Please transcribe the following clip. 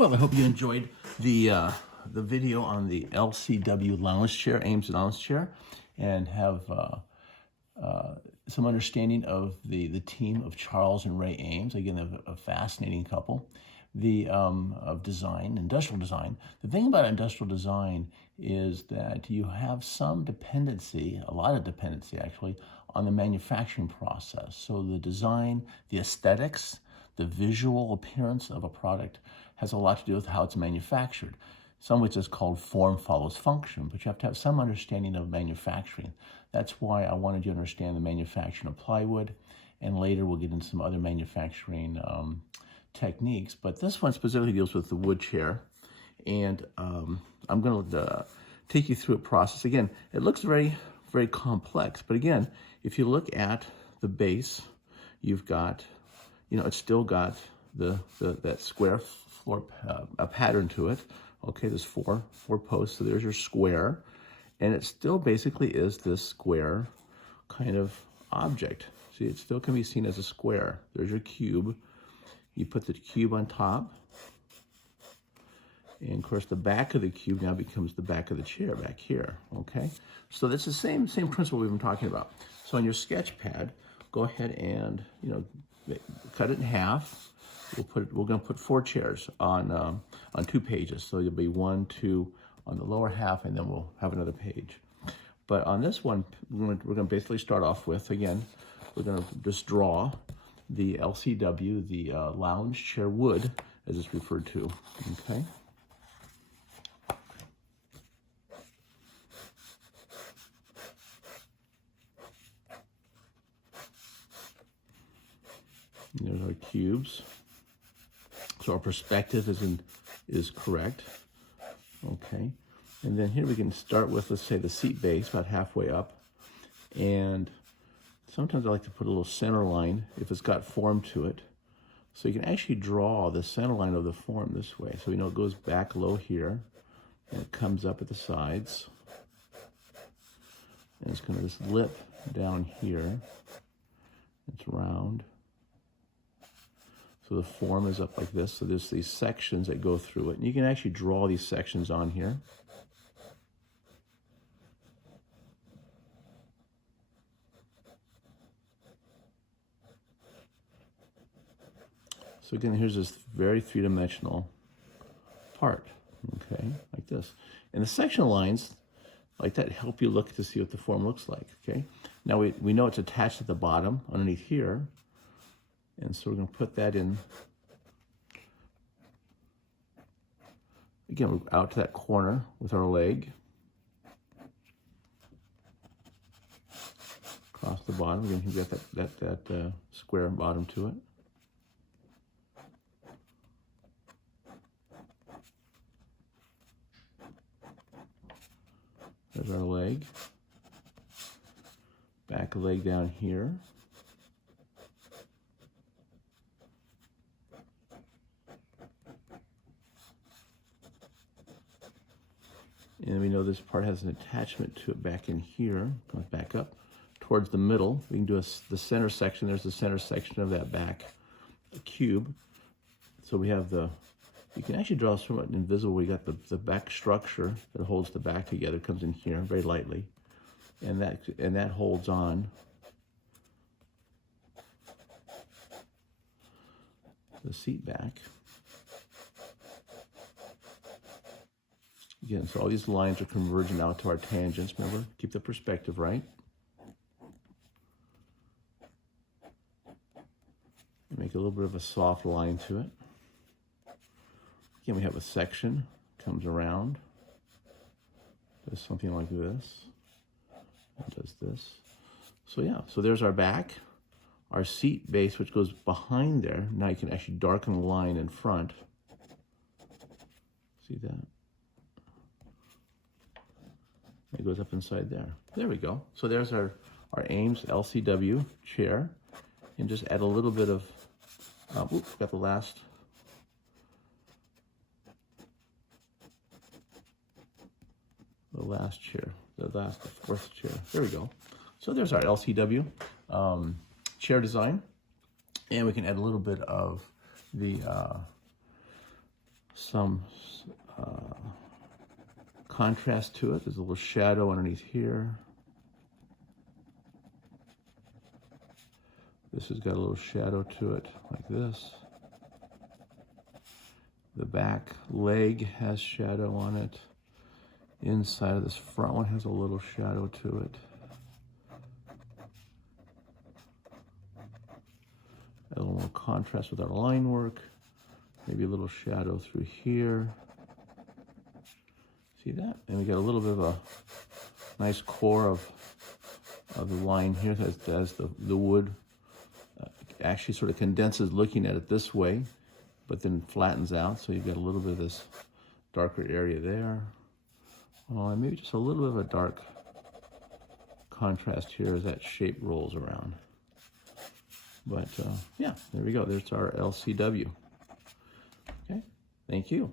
Well, I hope you enjoyed the video on the LCW lounge chair, Eames lounge chair, and have some understanding of the team of Charles and Ray Eames. Again, a fascinating couple. Of design, industrial design. The thing about industrial design is that you have some dependency, a lot of dependency actually, on the manufacturing process. So the design, the aesthetics, the visual appearance of a product has a lot to do with how it's manufactured. Some of which is called form follows function, but you have to have some understanding of manufacturing. That's why I wanted you to understand the manufacturing of plywood, and later we'll get into some other manufacturing techniques, but this one specifically deals with the wood chair, and I'm going to take you through a process. Again, it looks very, very complex, but again, if you look at the base, you've got, it's still got that square floor pattern to it. Okay, there's four posts, so there's your square, and it still basically is this square kind of object. See, it still can be seen as a square. There's your cube. You put the cube on top, and of course the back of the cube now becomes the back of the chair back here, okay? So that's the same principle we've been talking about. So on your sketch pad, go ahead and, cut it in half. We're gonna put 4 chairs on 2 pages. So there'll be 1, 2 on the lower half, and then we'll have another page. But on this one, we're gonna basically start off with, again, we're gonna just draw the LCW, the lounge chair wood, as it's referred to, okay? And there's our cubes. So our perspective is correct, okay? And then here we can start with, let's say, the seat base, about halfway up, and sometimes I like to put a little center line if it's got form to it. So you can actually draw the center line of the form this way. So it goes back low here, and it comes up at the sides. And it's going to just lip down here. It's round. So the form is up like this. So there's these sections that go through it. And you can actually draw these sections on here. So again, here's this very three-dimensional part, okay, like this. And the section lines like that help you look to see what the form looks like, okay? Now we know it's attached at the bottom, underneath here, and so we're gonna put that in, again, we're out to that corner with our leg. Across the bottom, again, you've got that square bottom to it. There's our leg, back leg down here. And we know this part has an attachment to it back in here. Goes back up towards the middle. We can do the center section. There's the center section of that back cube. So we have you can actually draw somewhat invisible. We got the back structure that holds the back together, comes in here very lightly, and that holds on the seat back. Again, so all these lines are converging out to our tangents. Remember, keep the perspective right. Make a little bit of a soft line to it. Again, we have a section, comes around, does something like this, and does this. So yeah, so there's our back, our seat base, which goes behind there. Now you can actually darken the line in front. See that? It goes up inside there. There we go. So there's our Eames LCW chair. And just add a little bit of, oops, got the last chair, the fourth chair. There we go. So there's our LCW chair design. And we can add a little bit of the some contrast to it. There's a little shadow underneath here. This has got a little shadow to it, like this. The back leg has shadow on it. Inside of this front one has a little shadow to it. A little more contrast with our line work. Maybe a little shadow through here. See that? And we got a little bit of a nice core of the line here as the wood actually sort of condenses looking at it this way, but then flattens out. So you've got a little bit of this darker area there. And maybe just a little bit of a dark contrast here as that shape rolls around. But yeah, there we go. There's our LCW. Okay, thank you.